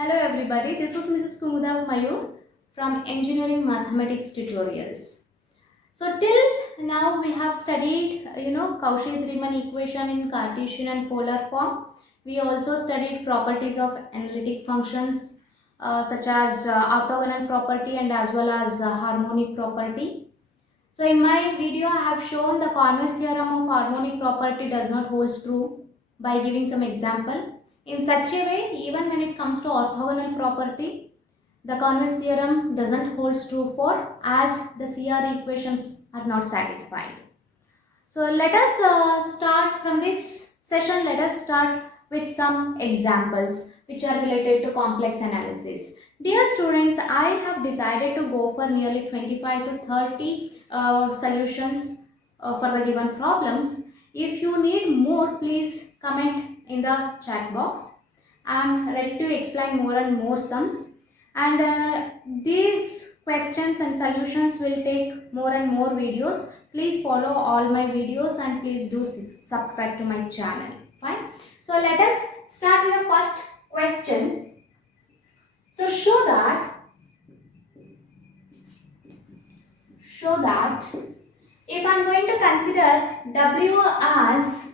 Hello everybody, this is Mrs. Kumuda Mayur from Engineering Mathematics Tutorials. So till now we have studied Cauchy's-Riemann equation in Cartesian and polar form. We also studied properties of analytic functions such as orthogonal property and as well as harmonic property. So in my video I have shown the converse theorem of harmonic property does not hold true by giving some example. In such a way, even when it comes to orthogonal property, the converse theorem doesn't hold true for as the CR equations are not satisfied. So let us start from this session. Let us start with some examples which are related to complex analysis. Dear students, I have decided to go for nearly 25 to 30 solutions for the given problems. If you need more, please comment in the chat box. I am ready to explain more and more sums, and these questions and solutions will take more and more videos. Please follow all my videos and please do subscribe to my channel. Fine. So let us start with the first question. So show that if I am going to consider W as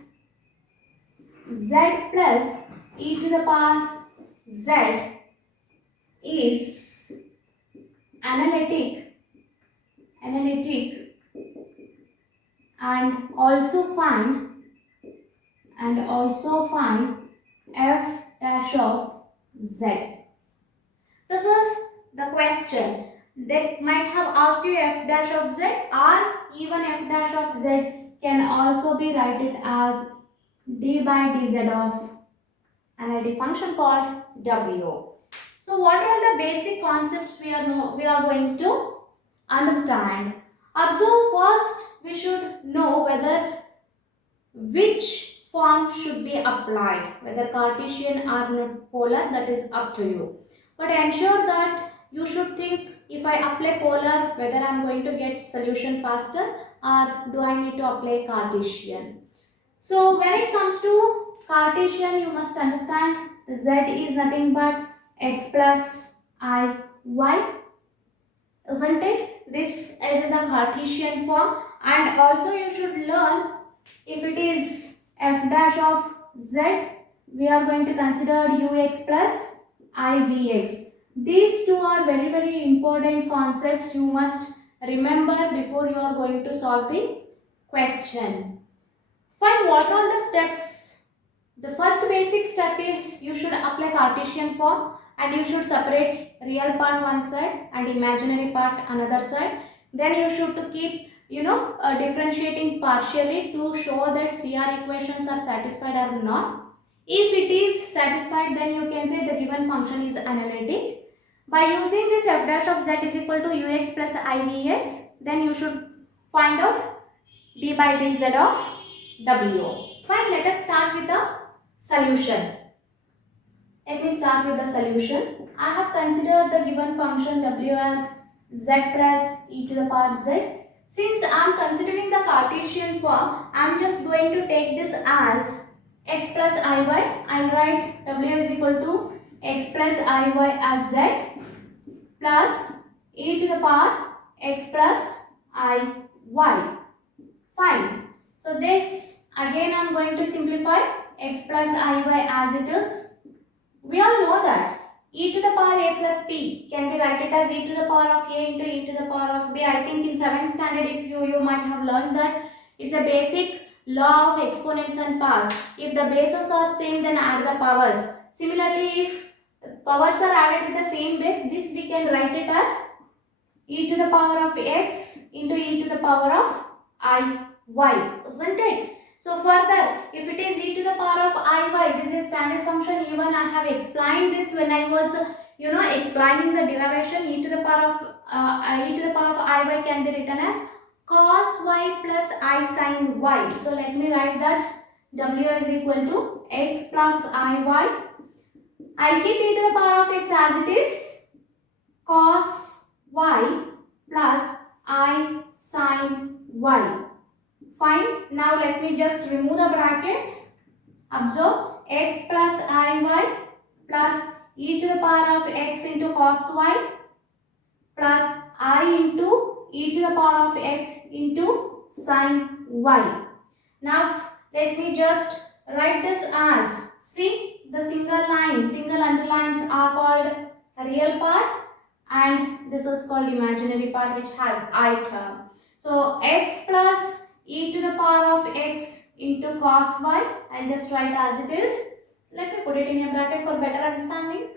Z plus e to the power Z is analytic and also find f dash of Z. This is the question. They might have asked you f dash of Z, or even f dash of Z can also be written as d by dz of analytic function called W. So what are the basic concepts we are going to understand? Observe first, we should know whether which form should be applied, whether Cartesian or polar, that is up to you. But ensure that you should think, if I apply polar, whether I am going to get solution faster or do I need to apply Cartesian. So when it comes to Cartesian, you must understand the Z is nothing but x plus I y, isn't it? This is in the Cartesian form, and also you should learn if it is f dash of Z, we are going to consider ux plus ivx. These two are very important concepts you must remember before you are going to solve the question. Find what are the steps. The first basic step is you should apply Cartesian form and you should separate real part one side and imaginary part another side. Then you should to keep differentiating partially to show that CR equations are satisfied or not. If it is satisfied, then you can say the given function is analytic. By using this f dash of Z is equal to ux plus ivx, then you should find out d by dz of W. Fine, let us start with the solution. Let me start with the solution. I have considered the given function W as Z plus e to the power Z. Since I am considering the Cartesian form, I am just going to take this as x plus iy. I will write W is equal to x plus iy as Z plus e to the power x plus iy. Fine. So this again I am going to simplify x plus iy as it is. We all know that e to the power a plus b can be written as e to the power of a into e to the power of b. I think in 7th standard if you might have learned that it's a basic law of exponents and powers. If the bases are same, then add the powers. Similarly, if powers are added with the same base, this we can write it as e to the power of x into e to the power of iy, isn't it? So further, if it is e to the power of iy, this is standard function. Even I have explained this when I was explaining the derivation. E to the power of iy can be written as cos y plus I sin y. So let me write that W is equal to x plus iy. I'll keep e to the power of x as it is, cos y plus I sin y. Fine. Now let me just remove the brackets. Observe x plus iy plus e to the power of x into cos y plus I into e to the power of x into sin y. Now let me just write this as, see, the single underlines are called real parts and this is called imaginary part which has I term. So x plus e to the power of x into cos y, I'll just write as it is. Let me put it in a bracket for better understanding.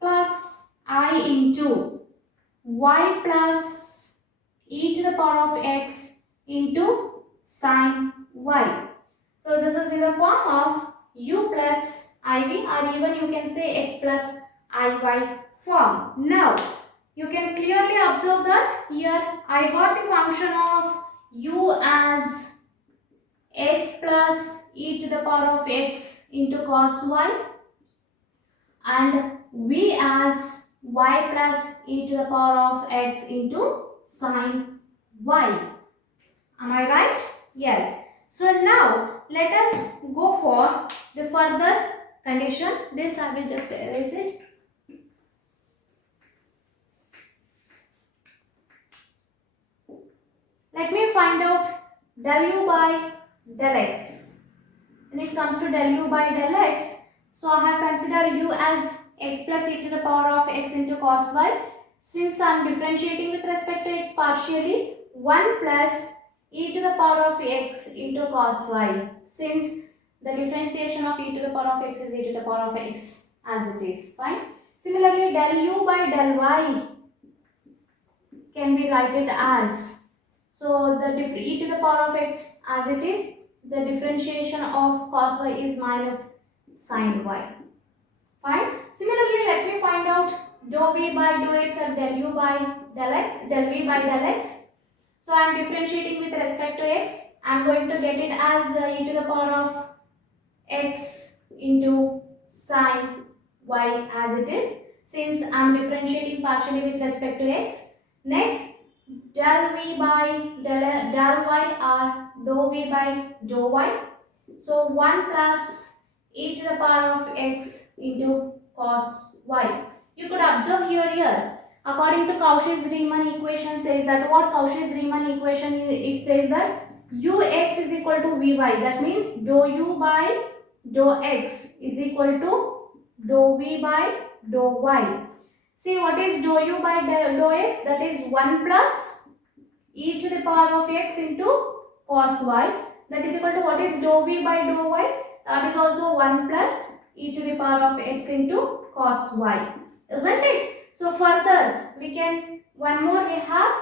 Plus I into y plus e to the power of x into sin y. So this is in the form of u plus iv, or even you can say x plus iy form. Now you can clearly observe that here I got the function of u as x plus e to the power of x into cos y and v as y plus e to the power of x into sin y. Am I right? Yes. So now let us go for the further condition. This I will just erase it. Let me find out del u by del x. When it comes to del u by del x, so I have considered u as x plus e to the power of x into cos y. Since I am differentiating with respect to x partially, 1 plus e to the power of x into cos y. Since the differentiation of e to the power of x is e to the power of x as it is. Fine. Similarly, del u by del y can be written as, so the e to the power of x as it is, the differentiation of cos y is minus sin y. Fine. Similarly, let me find out dou v by dou x and del u by del x, del v by del x. So I am differentiating with respect to x. I am going to get it as e to the power of x into sin y as it is, since I am differentiating partially with respect to x. Next, del v by del y or dou v by dou y. So 1 plus e to the power of x into cos y. You could observe here. According to Cauchy-Riemann equation says that, what Cauchy-Riemann equation, it says that ux is equal to vy. That means dou u by dou x is equal to dou v by dou y. See, what is dou u by dou x? That is 1 plus e to the power of x into cos y. That is equal to what is dou v by dou y? That is also 1 plus e to the power of x into cos y. Isn't it? So further we can, one more we have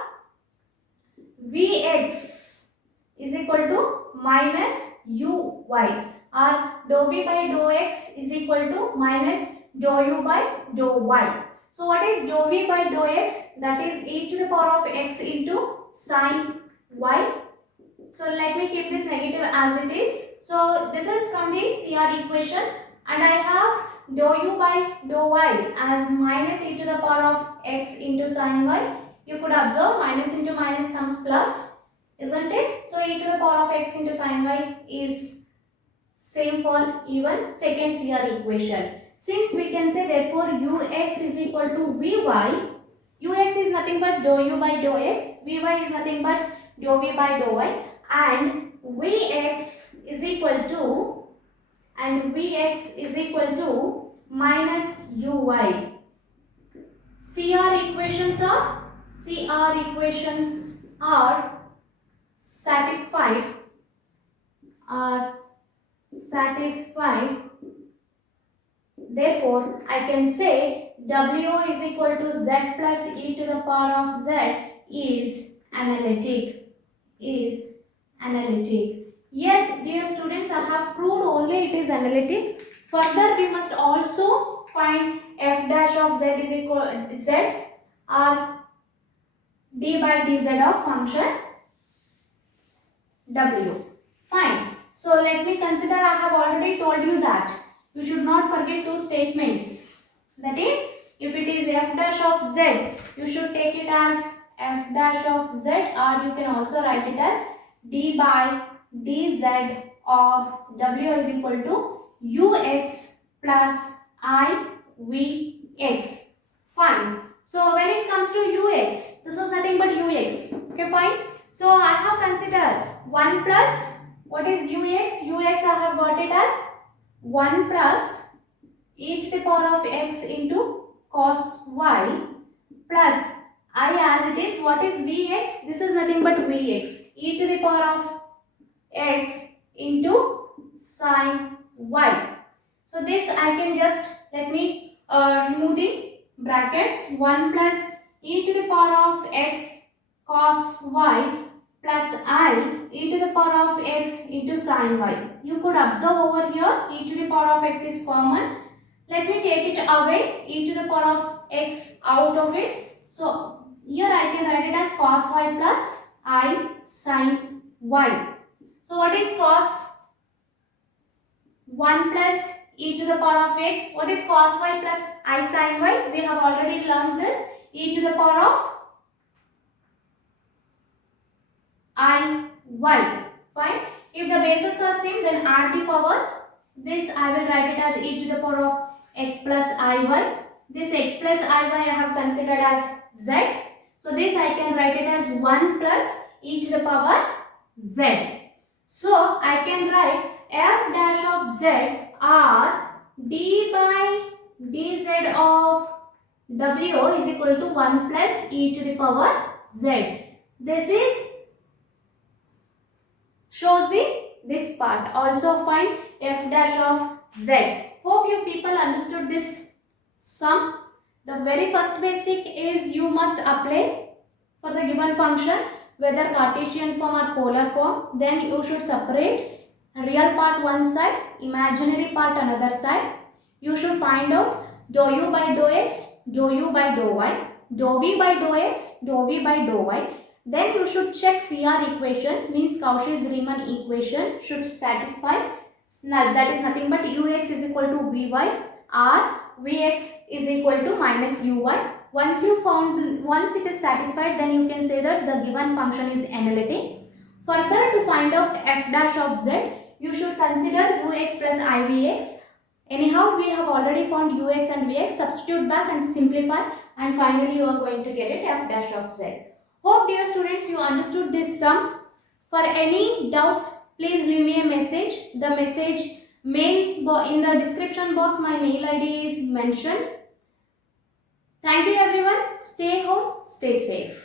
vx is equal to minus uy, or dou v by dou x is equal to minus dou u by dou y. So what is dou v by dou x? That is e to the power of x into sin y. So let me keep this negative as it is. So this is from the CR equation, and I have dou u by dou y as minus e to the power of x into sin y. You could observe minus into minus comes plus, isn't it? So e to the power of x into sin y is same for even second CR equation. Since we can say therefore ux is equal to vy, ux is nothing but dou u by dou x, vy is nothing but dou v by dou y, and vx is equal to minus uy. CR equations are satisfied. Therefore, I can say W is equal to Z plus e to the power of Z is analytic. Yes, dear students, I have proved only it is analytic. Further, we must also find f dash of z is equal to z, or d by dz of function w. Fine. So let me consider, I have already told you that you should not forget two statements. That is, if it is f dash of z, you should take it as f dash of z, or you can also write it as d by dz of w is equal to ux plus I Vx. Fine. So when it comes to Ux, this is nothing but Ux. Okay, fine. So I have considered 1 plus, what is Ux? Ux I have got it as 1 plus e to the power of x into cos y plus I as it is. What is Vx? This is nothing but Vx. E to the power of x into sin y. So this I can just, let me remove the brackets. 1 plus e to the power of x cos y plus I e to the power of x into sin y. You could observe over here e to the power of x is common. Let me take it away, e to the power of x out of it. So here I can write it as cos y plus I sin y. So what is cos 1 plus e to the power of x? What is cos y plus I sin y? We have already learned this. E to the power of I y. Fine. If the bases are same, then add the powers. This I will write it as e to the power of x plus iy. This x plus iy I have considered as z. So this I can write it as 1 plus e to the power z. So I can write f dash of z are d by dz of w is equal to 1 plus e to the power z. This is shows this part. Also find f dash of z. Hope you people understood this sum. The very first basic is you must apply for the given function whether Cartesian form or polar form. Then you should separate real part one side, imaginary part another side. You should find out dou u by dou x, dou u by dou y, dou v by dou x, dou v by dou y. Then you should check CR equation, means Cauchy-Riemann equation should satisfy. That is nothing but ux is equal to vy or vx is equal to minus uy. Once it is satisfied, then you can say that the given function is analytic. Further, to find out f dash of z, you should consider ux plus ivx. Anyhow, we have already found ux and vx. Substitute back and simplify, and finally you are going to get it f dash of z. Hope dear students you understood this sum. For any doubts, please leave me a message. The message mail in the description box, my mail ID is mentioned. Thank you everyone. Stay home, stay safe.